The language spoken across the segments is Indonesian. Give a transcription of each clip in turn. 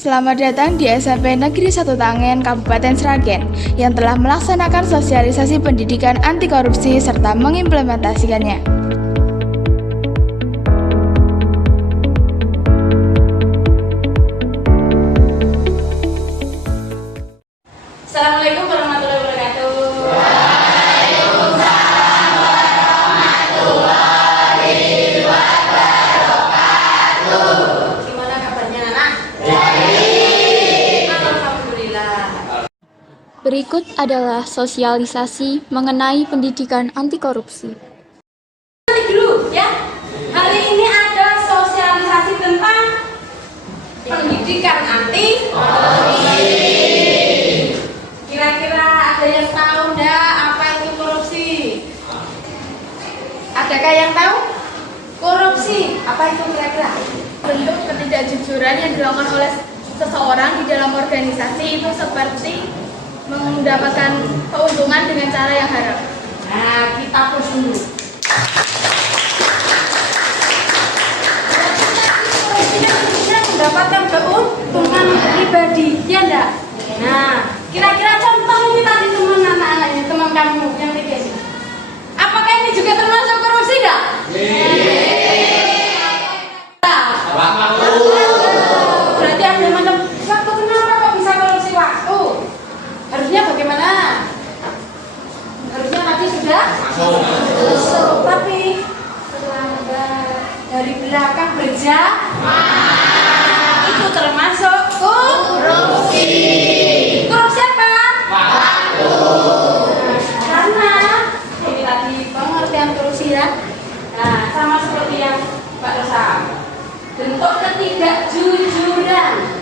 Selamat datang di SMP Negeri 1 Tangen, Kabupaten Sragen, yang telah melaksanakan sosialisasi pendidikan anti korupsi serta mengimplementasikannya. Assalamualaikum warahmatullahi wabarakatuh. Waalaikumsalam warahmatullahi wabarakatuh. Gimana kabarnya anak? Alhamdulillah. Berikut adalah sosialisasi mengenai pendidikan anti korupsi. Nanti dulu ya. Hari ini ada sosialisasi tentang pendidikan anti korupsi. Kira-kira ada yang tahu enggak apa itu korupsi? Adakah yang tahu? Korupsi, apa itu kira-kira? Bentuk ketidakjujuran yang dilakukan oleh seseorang di dalam organisasi itu seperti mendapatkan keuntungan dengan cara yang haram. Nah, kita push dulu. Mendapatkan keuntungan pribadi, ya enggak? Nah, kira-kira contoh ini tadi teman anak-anaknya, teman kamu yang ini. Apakah ini juga termasuk korupsi enggak? Berarti ada macam waktu, kenapa kok bisa korupsi waktu? Harusnya bagaimana? Harusnya tadi sudah masuk, tapi terlambat dari belakang itu termasuk korupsi. Korupsi apa? Waktu. Karena ini tadi pengertian korupsi ya. Nah, sama seperti yang Pak Rosa. Bentuk ketidakjujuran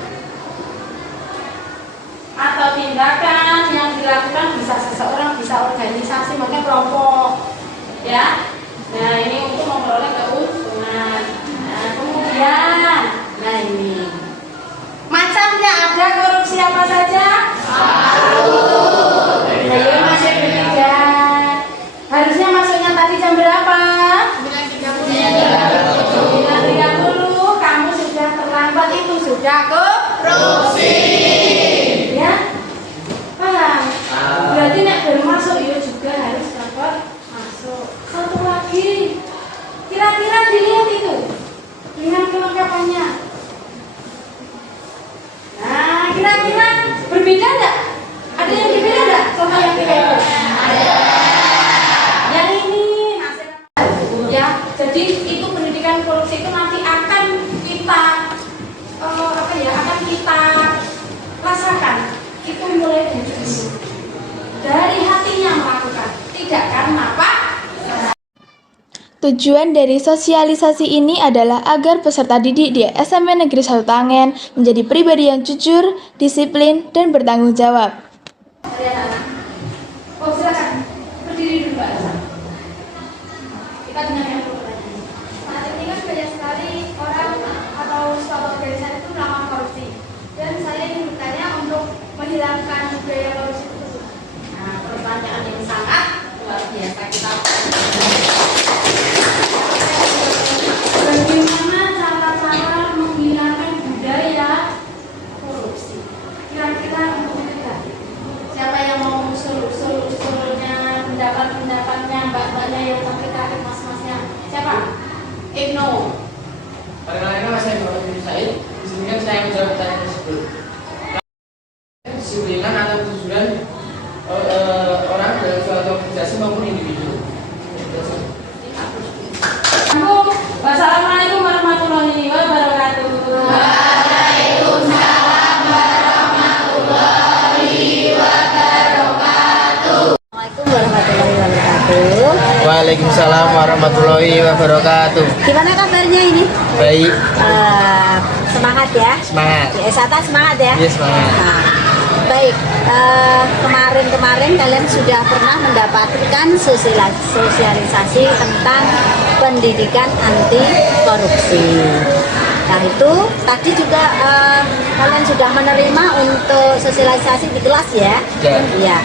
atau tindakan yang dilakukan bisa seseorang, bisa organisasi, maupun kelompok, ya. Nah, ini untuk memperoleh keuntungan. Nah, kemudian, nah ini macamnya ada korupsi apa saja? Ayo masih bertiga. Harusnya masuknya tadi jam berapa? 9.30. Kamu sudah terlambat, itu sudah korupsi. Ya, paham? Berarti nek baru masuk ya juga harus dapat masuk. Satu lagi, kira-kira dilihat itu dengan kelengkapannya. Nah, kira-kira berbeda enggak? Ada yang berbeda enggak sama yang kita itu? Yang ini ya, jadi itu pendidikan korupsi itu nanti akan kita akan kita rasakan. Itu mulai dari hatinya melakukan, tidak karena apa? Tujuan dari sosialisasi ini adalah agar peserta didik di SMP Negeri 1 Tangen menjadi pribadi yang jujur, disiplin, dan bertanggung jawab. Oh, silakan berdiri dulu, Pak. Kita dengarkan dulu pertanyaan. Saat ini kan banyak sekali orang atau suatu organisasi itu melakukan korupsi, dan saya ingin bertanya untuk menghilangkan budaya korupsi tersebut. Nah, pertanyaan yang sangat luar biasa. Kita bagaimana cara-cara menghilangkan budaya korupsi? Kira-kira untuk kita, siapa yang mau usulnya, pendapatnya, mbak-mbaknya yang tertarik, mas-masnya? Siapa? Ibnu. Perkenalkan nama saya Muhammad bin Said. Di sini kan saya menjawab pertanyaan tersebut. Disiplinan atau kejujuran orang dalam suatu organisasi maupun individu. Wassalamualaikum warahmatullahi wabarakatuh. Waalaikumsalam warahmatullahi wabarakatuh. Assalamualaikum warahmatullahi wabarakatuh. Waalaikumsalam warahmatullahi wabarakatuh. Gimana kabarnya ini? Baik, Semangat ya. semangat. Di S1 semangat ya. Iya, semangat. Nah, baik. Kemarin kalian sudah pernah mendapatkan sosialisasi tentang pendidikan anti korupsi. Nah itu tadi juga kalian sudah menerima untuk sosialisasi di kelas ya? Ya. Iya.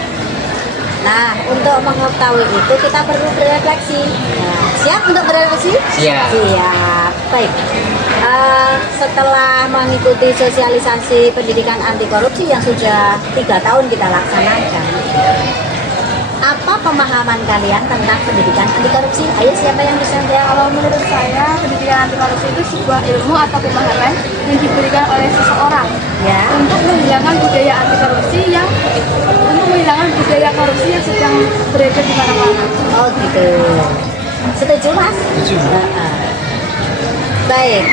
Nah untuk mengetahui itu kita perlu berefleksi. Nah, siap untuk berefleksi? Siap. Siap. Baik. Setelah mengikuti sosialisasi pendidikan anti korupsi yang sudah 3 tahun kita laksanakan, apa pemahaman kalian tentang pendidikan anti korupsi? Ayo, siapa yang bisa jawab? Kalau menurut saya, pendidikan anti korupsi itu sebuah ilmu atau pemahaman yang diberikan oleh seseorang Ya. untuk menghilangkan budaya anti korupsi yang sedang beredar di mana-mana. Oh gitu. Setuju Mas? Setuju. Baik,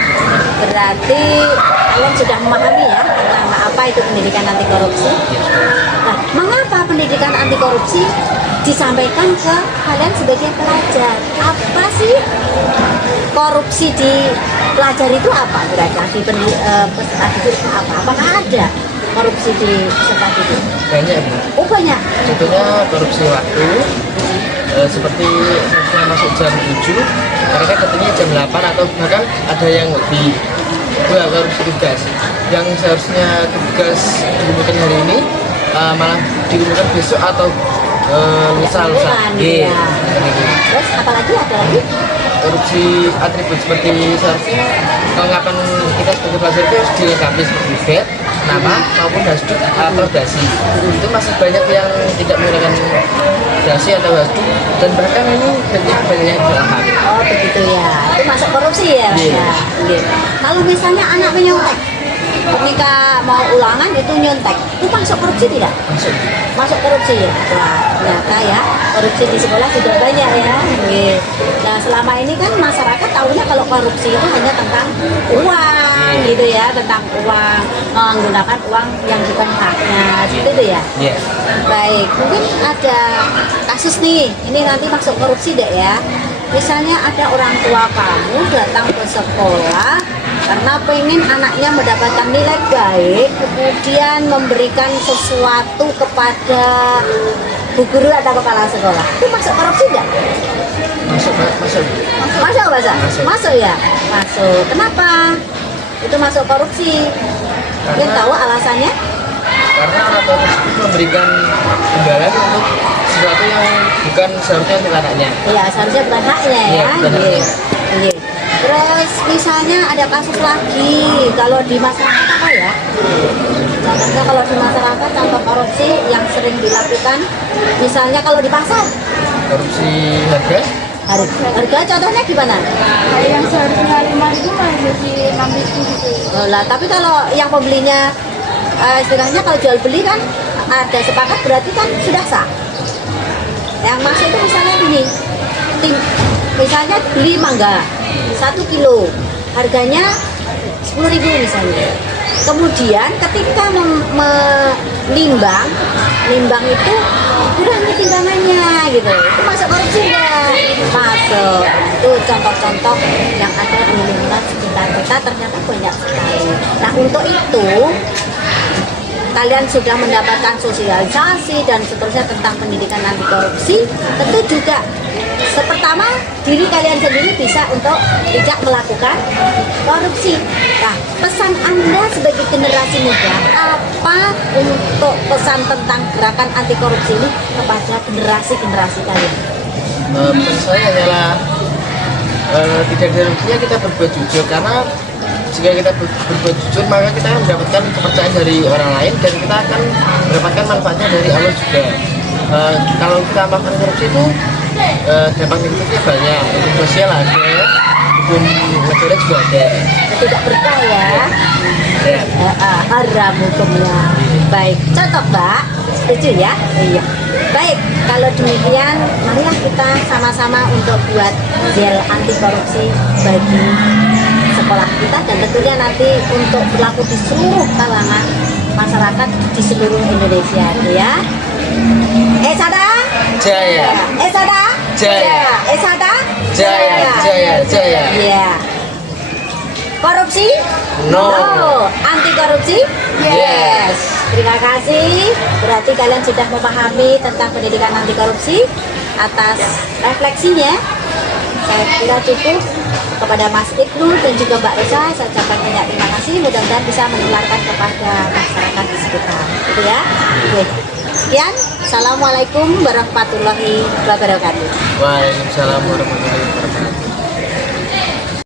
berarti kalian sudah memahami ya tentang apa itu pendidikan anti korupsi. Nah, mengapa pendidikan anti korupsi disampaikan ke kalian sebagai pelajar? Apa sih korupsi di pelajar itu apa? Berarti di peserta didik itu apa? Apakah ada korupsi di peserta didik? Banyak, Bu. Oh banyak. Contohnya korupsi waktu, seperti seharusnya masuk jam 7, mereka ketemu jam 8 atau bahkan ada yang lebih. Itu korupsi tugas. Yang seharusnya tugas diumumkan hari ini malah diumumkan besok atau lusa. Iya. Terus apalagi ada lagi? Korupsi atribut seperti seharusnya kelengkapan kita sebagai pelajar itu harus dilengkapi seperti bed, nama maupun hasduk atau dasi. Itu masih banyak yang tidak menggunakan dasi atau hasduk dan bahkan ini banyak yang dilengkapi. Oh begitu ya, itu masuk korupsi ya Mas? Iya. Iya. Kalau misalnya anak menyontek, ketika mau ulangan itu nyontek, itu masuk korupsi tidak? Masuk korupsi ya? Wah ternyata ya, korupsi di sekolah sudah banyak ya. Oke. Nah selama ini kan masyarakat tahunya kalau korupsi itu hanya tentang uang gitu ya, tentang uang, menggunakan uang yang bukan haknya, seperti itu ya? Iya. Baik, mungkin ada kasus nih, ini nanti masuk korupsi deh ya. Misalnya ada orang tua kamu datang ke sekolah karena pengen anaknya mendapatkan nilai baik, kemudian memberikan sesuatu kepada bu guru atau kepala sekolah. Itu masuk korupsi nggak? Masuk. Masuk ya? Masuk. Kenapa? Itu masuk korupsi. Kalian tahu alasannya? Karena orang tua tersebut memberikan imbalan untuk sesuatu yang bukan seharusnya untuk anaknya. Iya, seharusnya bukan haknya ya. Iya, bukan Iya. haknya. Iya. Terus misalnya ada kasus lagi kalau di masyarakat apa ya? Contohnya kalau di masyarakat contoh korupsi yang sering dilakukan, misalnya kalau di pasar, Korupsi harga, harga contohnya gimana? Kayak yang seharusnya 5.000 malah jadi 6.000 gitu. Oh, lah, tapi kalau yang pembelinya istilahnya kalau jual beli kan ada sepakat berarti kan sudah sah. Yang masuk itu misalnya gini, misalnya beli mangga 1 kilo, harganya 10.000 misalnya. Kemudian ketika menimbang itu kurang timbangannya gitu. Itu masuk korupsi nggak? Masuk. Itu contoh-contoh yang ada di lingkungan sekitar kita ternyata banyak sekali. Nah untuk itu kalian sudah mendapatkan sosialisasi dan seterusnya tentang pendidikan anti korupsi, tentu juga pertama diri kalian sendiri bisa untuk tidak melakukan korupsi. Nah, pesan Anda sebagai generasi muda, apa untuk pesan tentang gerakan anti korupsi ini kepada generasi kalian? pesan saya hanyalah tidak ada ruginya kita berbuat jujur, karena jika kita berbuat jujur maka kita akan mendapatkan kepercayaan dari orang lain dan kita akan mendapatkan manfaatnya dari Allah juga. Kalau kita melakukan korupsi itu dampak negatifnya banyak, hukum sosial ada, hukum negara juga ada. Tidak berkah ya, Ya. haram hukumnya. Baik, cocok Mbak, setuju ya? Iya. Baik, kalau demikian marilah kita sama-sama untuk buat gel anti korupsi bagi sekolah kita dan tentunya nanti untuk berlaku di seluruh kalangan masyarakat di seluruh Indonesia ya. Sada Jaya. Sada Jaya. Sada Jaya. Iya. Korupsi? No. Anti korupsi? Yes. Terima kasih. Berarti kalian sudah memahami tentang pendidikan anti korupsi. Atas refleksinya, saya kira cukup. Kepada Mas Ibnu dan juga Mbak Rosa, saya ucapkan banyak terima kasih. Mudah-mudahan bisa menularkan kepada masyarakat di sekitar. Gitu ya. Oke. Sekian. Assalamualaikum warahmatullahi wabarakatuh. Waalaikumsalam warahmatullahi wabarakatuh.